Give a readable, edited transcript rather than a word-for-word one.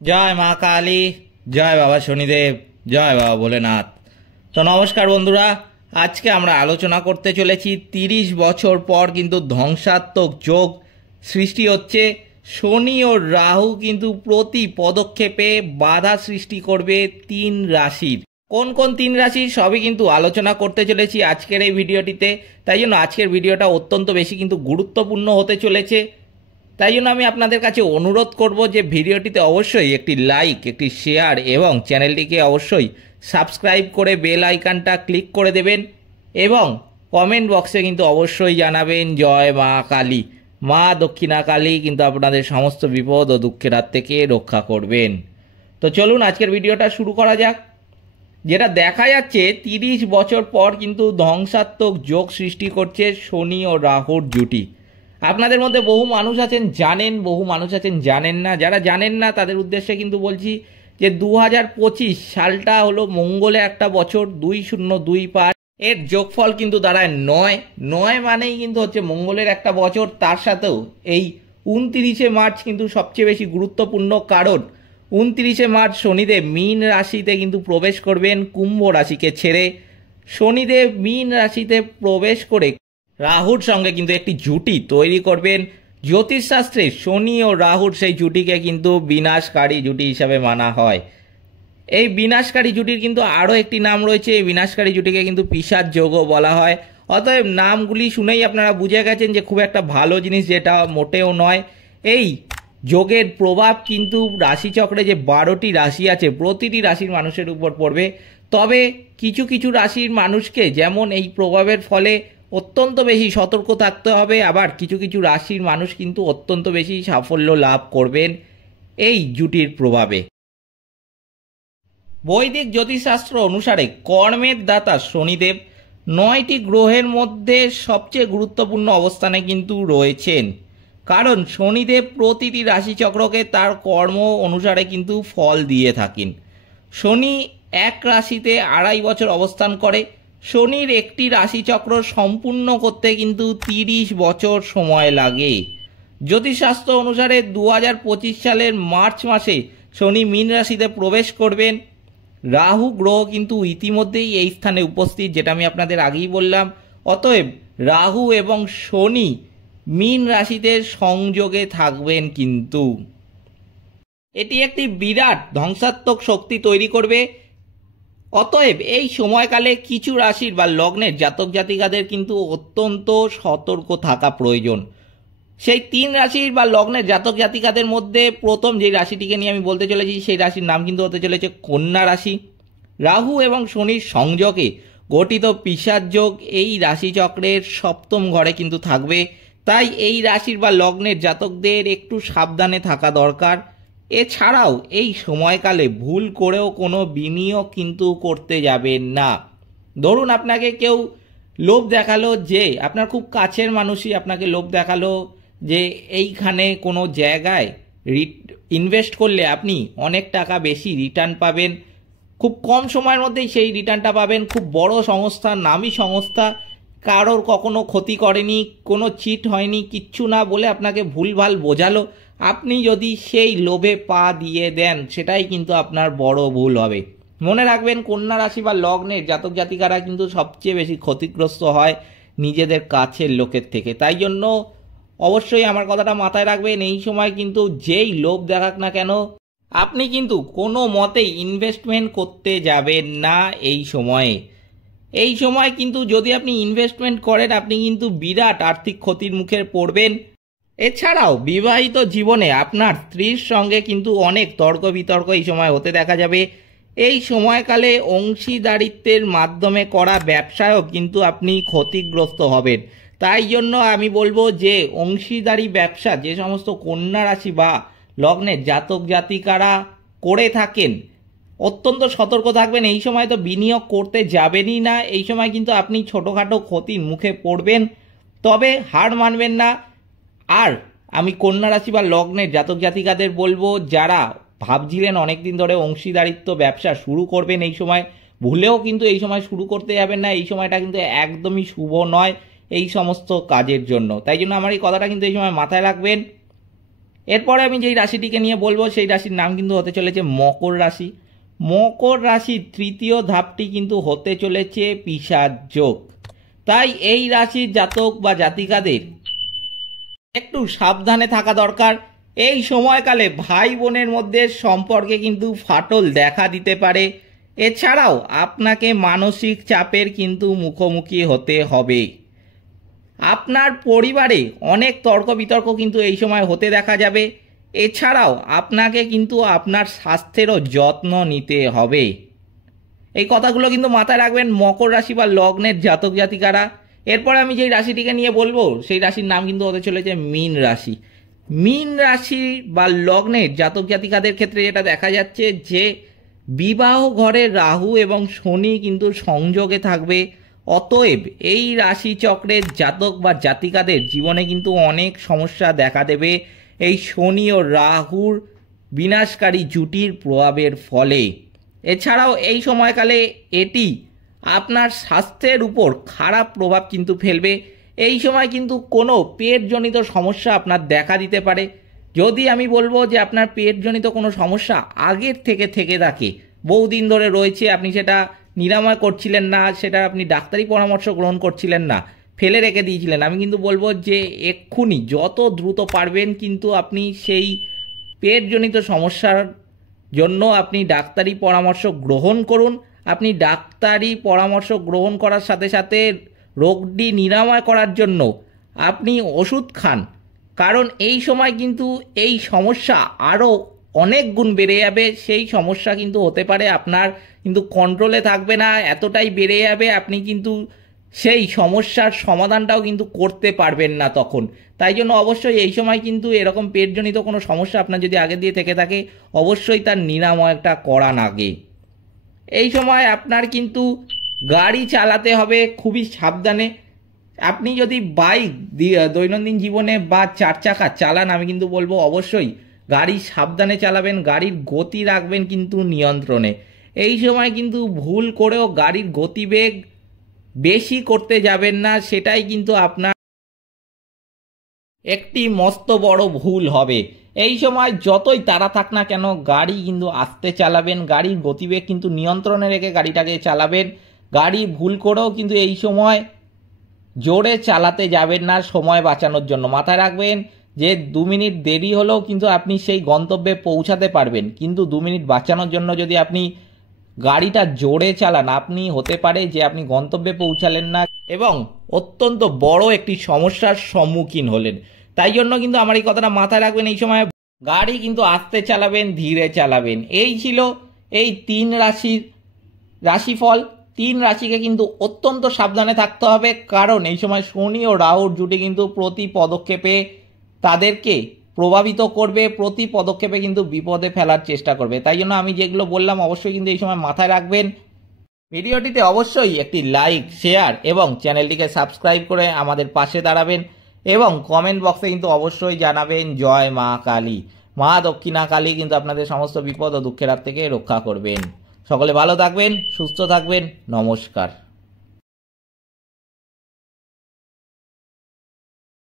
জয় মা কালী, জয় বাবা শনিদেব, জয় বাবা ভোলেনাথ। তো নমস্কার বন্ধুরা, আজকে আমরা আলোচনা করতে চলেছি 30 বছর পর কিন্তু ধ্বংসাত্মক যোগ সৃষ্টি হচ্ছে। শনি ও রাহু কিন্তু প্রতি পদক্ষেপে বাধা সৃষ্টি করবে 3 রাশির। কোন কোন 3 রাশির সবই কিন্তু আলোচনা করতে চলেছি আজকের এই ভিডিওটিতে। তাই জন্য আজকের ভিডিওটা অত্যন্ত বেশি কিন্তু গুরুত্বপূর্ণ হতে চলেছে। তাই জন্য আমি আপনাদের কাছে অনুরোধ করব যে ভিডিওটিতে অবশ্যই একটি লাইক, একটি শেয়ার এবং চ্যানেলটিকে অবশ্যই সাবস্ক্রাইব করে বেল আইকনটা ক্লিক করে দেবেন এবং কমেন্ট বক্সে কিন্তু অবশ্যই জানাবেন জয় মা কালী। মা দক্ষিণা কালী কিন্তু আপনাদের সমস্ত বিপদ ও দুঃখের হাত থেকে রক্ষা করবেন। তো চলুন আজকের ভিডিওটা শুরু করা যাক। যেটা দেখা যাচ্ছে 30 বছর পর কিন্তু ধ্বংসাত্মক যোগ সৃষ্টি করছে শনি ও রাহুর জুটি। আপনাদের মধ্যে বহু মানুষ আছেন জানেন, বহু মানুষ আছেন জানেন না। যারা জানেন না তাদের উদ্দেশ্যে কিন্তু বলছি যে 2025 সালটা হলো মঙ্গলের একটা বছর, 2025 এর যোগফল কিন্তু দাঁড়ায় 9। 9 মানেই কিন্তু হচ্ছে মঙ্গলের একটা বছর। তার সাথেও এই 29শে মার্চ কিন্তু সবচেয়ে বেশি গুরুত্বপূর্ণ, কারণ 29শে মার্চ শনিদেব মীন রাশিতে কিন্তু প্রবেশ করবেন কুম্ভ রাশিকে ছেড়ে। শনিদেব মীন রাশিতে প্রবেশ করে রাহুর সঙ্গে কিন্তু একটি জুটি তৈরি করবেন। জ্যোতিষশাস্ত্রে শনি ও রাহুর সেই জুটিকে কিন্তু বিনাশকারী জুটি হিসাবে মানা হয়। এই বিনাশকারী জুটির কিন্তু আরও একটি নাম রয়েছে। এই বিনাশকারী জুটিকে কিন্তু পিশাচ যোগও বলা হয়। অতএব নামগুলি শুনেই আপনারা বুঝে গেছেন যে খুব একটা ভালো জিনিস যেটা মোটেও নয়। এই যোগের প্রভাব কিন্তু রাশিচক্রে যে 12টি রাশি আছে প্রতিটি রাশির মানুষের উপর পড়বে। তবে কিছু কিছু রাশির মানুষকে যেমন এই প্রভাবের ফলে অত্যন্ত বেশি সতর্ক থাকতে হবে, আবার কিছু কিছু রাশির মানুষ কিন্তু অত্যন্ত বেশি সাফল্য লাভ করবেন এই জুটির প্রভাবে। বৈদিক জ্যোতিষশাস্ত্র অনুসারে কর্মের দাতা শনিদেব 9টি গ্রহের মধ্যে সবচেয়ে গুরুত্বপূর্ণ অবস্থানে কিন্তু রয়েছেন, কারণ শনিদেব প্রতিটি রাশিচক্রকে তার কর্ম অনুসারে কিন্তু ফল দিয়ে থাকেন। শনি এক রাশিতে 2.5 বছর অবস্থান করে। শনির একটি রাশিচক্র সম্পূর্ণ করতে কিন্তু 30 বছর সময় লাগে। জ্যোতিষশাস্ত্র অনুসারে 2025 সালের মার্চ মাসে শনি মীন রাশিতে প্রবেশ করবেন। রাহু গ্রহ কিন্তু ইতিমধ্যেই এই স্থানে উপস্থিত, যেটা আমি আপনাদের আগেই বললাম। অতএব রাহু এবং শনি মীন রাশিতে সংযোগে থাকবেন কিন্তু এটি একটি বিরাট ধ্বংসাত্মক শক্তি তৈরি করবে। অতএব এই সময়কালে কিছু রাশির বা লগ্নের জাতক জাতিকাদের কিন্তু অত্যন্ত সতর্ক থাকা প্রয়োজন। সেই 3 রাশির বা লগ্নের জাতক জাতিকাদের মধ্যে প্রথম যে রাশিটিকে নিয়ে আমি বলতে চলেছি সেই রাশির নাম কিন্তু হতে চলেছে কন্যা রাশি। রাহু এবং শনির সংযোগে গঠিত পিশাচ যোগ এই রাশিচক্রের 7ম ঘরে কিন্তু থাকবে। তাই এই রাশির বা লগ্নের জাতকদের একটু সাবধানে থাকা দরকার। এছাড়াও এই সময়কালে ভুল করেও কোনো বিনিয়োগ কিন্তু করতে যাবেন না। ধরুন আপনাকে কেউ লোভ দেখালো, যে আপনার খুব কাছের মানুষই আপনাকে লোভ দেখালো যে এইখানে কোনো জায়গায় ইনভেস্ট করলে আপনি অনেক টাকা বেশি রিটার্ন পাবেন, খুব কম সময়ের মধ্যেই সেই রিটার্নটা পাবেন। খুব বড় সংস্থা, নামী সংস্থা, কারোর কখনো ক্ষতি করেনি, কোনো চিট হয়নি, কিচ্ছু না বলে আপনাকে ভুলভাল বোঝালো। আপনি যদি সেই লোভে পা দিয়ে দেন সেটাই কিন্তু আপনার বড় ভুল হবে। মনে রাখবেন, কন্যা রাশি বা লগ্নের জাতক জাতিকারা কিন্তু সবচেয়ে বেশি ক্ষতিগ্রস্ত হয় নিজেদের কাছের লোকের থেকে। তাই জন্য অবশ্যই আমার কথাটা মাথায় রাখবেন, এই সময় কিন্তু যেই লোভ দেখাক না কেন আপনি কিন্তু কোনো মতেই ইনভেস্টমেন্ট করতে যাবেন না এই সময়ে। এই সময় কিন্তু যদি আপনি ইনভেস্টমেন্ট করেন আপনি কিন্তু বিরাট আর্থিক ক্ষতির মুখে পড়বেন। এছাড়াও বিবাহিত জীবনে আপনার স্ত্রীর সঙ্গে কিন্তু অনেক তর্ক বিতর্ক এই সময় হতে দেখা যাবে। এই সময়কালে অংশীদারিত্বের মাধ্যমে করা ব্যবসায়ও কিন্তু আপনি ক্ষতিগ্রস্ত হবেন। তাই জন্য আমি বলবো যে অংশীদারি ব্যবসা যে সমস্ত কন্যা রাশি বা লগ্নের জাতক জাতিকারা করে থাকেন অত্যন্ত সতর্ক থাকবেন। এই সময় তো বিনিয়োগ করতে যাবেনই না, এই সময় কিন্তু আপনি ছোটোখাটো ক্ষতির মুখে পড়বেন। তবে হার মানবেন না। আর আমি কন্যা রাশি বা লগ্নের জাতক জাতিকাদের বলবো, যারা ভাবছিলেন অনেকদিন ধরে অংশীদারিত্ব ব্যবসা শুরু করবেন, এই সময় ভুলেও কিন্তু এই সময় শুরু করতে যাবেন না। এই সময়টা কিন্তু একদমই শুভ নয় এই সমস্ত কাজের জন্য। তাই জন্য আমার এই কথাটা কিন্তু এই সময় মাথায় রাখবেন। এরপরে আমি যেই রাশিটিকে নিয়ে বলবো সেই রাশির নাম কিন্তু হতে চলেছে মকর রাশি। মকর রাশির তৃতীয় ধাপটি কিন্তু হতে চলেছে পিশাচ যোগ। তাই এই রাশির জাতক বা জাতিকাদের একটু সাবধানে থাকা দরকার। এই সময়কালে ভাই বোনের মধ্যে সম্পর্কে কিন্তু ফাটল দেখা দিতে পারে। এছাড়াও আপনাকে মানসিক চাপের কিন্তু মুখোমুখি হতে হবে। আপনার পরিবারে অনেক তর্ক বিতর্ক কিন্তু এই সময় হতে দেখা যাবে। এছাড়াও আপনাকে কিন্তু আপনার স্বাস্থ্যেরও যত্ন নিতে হবে। এই কথাগুলো কিন্তু মাথায় রাখবেন মকর রাশি বা লগ্নের জাতক জাতিকারা। এরপর আমি যেই রাশিটিকে নিয়ে বলবো সেই রাশির নাম কিন্তু হতে চলেছে মীন রাশি। মীন রাশি বা লগ্নের জাতক জাতিকাদের ক্ষেত্রে যেটা দেখা যাচ্ছে যে বিবাহ ঘরে রাহু এবং শনি কিন্তু সংযোগে থাকবে। অতএব এই রাশি চক্রের জাতক বা জাতিকাদের জীবনে কিন্তু অনেক সমস্যা দেখা দেবে এই শনি ও রাহুর বিনাশকারী জুটির প্রভাবের ফলে। এছাড়াও এই সময়কালে এটি আপনার স্বাস্থ্যের উপর খারাপ প্রভাব কিন্তু ফেলবে। এই সময় কিন্তু কোনো পেটজনিত সমস্যা আপনার দেখা দিতে পারে। যদি আমি বলবো যে আপনার পেটজনিত কোনো সমস্যা আগের থেকে থাকে, বহুদিন ধরে রয়েছে, আপনি সেটা নিরাময় করছিলেন না, সেটা আপনি ডাক্তারি পরামর্শ গ্রহণ করছিলেন না, ফেলে রেখে দিয়েছিলেন, আমি কিন্তু বলবো যে এক্ষুনি যত দ্রুত পারবেন কিন্তু আপনি সেই পেটজনিত সমস্যার জন্য আপনি ডাক্তারি পরামর্শ গ্রহণ করুন। আপনি ডাক্তারি পরামর্শ গ্রহণ করার সাথে সাথে রোগটি নিরাময় করার জন্য আপনি ওষুধ খান, কারণ এই সময় কিন্তু এই সমস্যা আরও অনেক গুণ বেড়ে যাবে। সেই সমস্যা কিন্তু হতে পারে আপনার কিন্তু কন্ট্রোলে থাকবে না, এতটাই বেড়ে যাবে আপনি কিন্তু সেই সমস্যার সমাধানটাও কিন্তু করতে পারবেন না তখন। তাই জন্য অবশ্যই এই সময় কিন্তু এরকম পেটজনিত কোনো সমস্যা আপনার যদি আগে দিয়ে থেকে থাকে অবশ্যই তার নিরাময়টা করান আগে। এই সময় আপনার কিন্তু গাড়ি চালাতে হবে খুবই সাবধানে। আপনি যদি বাইক দৈনন্দিন জীবনে বা চার চাকা চালান, আমি কিন্তু বলবো অবশ্যই গাড়ি সাবধানে চালাবেন, গাড়ির গতি রাখবেন কিন্তু নিয়ন্ত্রণে। এই সময় কিন্তু ভুল করেও গাড়ির গতিবেগ বেশি করতে যাবেন না, সেটাই কিন্তু আপনার একটি মস্ত বড় ভুল হবে। এই সময় যতই তাড়া থাক না কেন গাড়ি কিন্তু আস্তে চালাবেন, গাড়ির গতিবেগ কিন্তু নিয়ন্ত্রণে রেখে গাড়িটাকে চালাবেন। গাড়ি ভুল করেও কিন্তু এই সময় জোরে চালাতে যাবেন না সময় বাঁচানোর জন্য। মাথায় রাখবেন যে 2 মিনিট দেরি হলেও কিন্তু আপনি সেই গন্তব্যে পৌঁছাতে পারবেন, কিন্তু 2 মিনিট বাঁচানোর জন্য যদি আপনি গাড়িটা জোরে চালান, আপনি হতে পারে যে আপনি গন্তব্যে পৌঁছালেন না এবং অত্যন্ত বড় একটি সমস্যার সম্মুখীন হলেন। তাই জন্য কিন্তু আমার এই কথাটা মাথায় রাখবেন, এই সময় গাড়ি কিন্তু আস্তে চালাবেন, ধীরে চালাবেন। এই ছিল এই 3 রাশির রাশিফল। 3 রাশিকে কিন্তু অত্যন্ত সাবধানে থাকতে হবে, কারণ এই সময় শনি ও রাহুর জুটি কিন্তু প্রতি পদক্ষেপে তাদেরকে প্রভাবিত করবে, প্রতি পদক্ষেপে কিন্তু বিপদে ফেলার চেষ্টা করবে। তাই জন্য আমি যেগুলো বললাম অবশ্যই কিন্তু এই সময় মাথায় রাখবেন। ভিডিওটিতে অবশ্যই একটি লাইক, শেয়ার এবং চ্যানেলটিকে সাবস্ক্রাইব করে আমাদের পাশে দাঁড়াবেন এবং কমেন্ট বক্সে কিন্তু অবশ্যই জানাবেন জয় মা কালী। মা দক্ষিণা কালী কিন্তু আপনাদের সমস্ত বিপদ ও দুঃখের হাত থেকে রক্ষা করবেন। সকলে ভালো থাকবেন, সুস্থ থাকবেন। নমস্কার।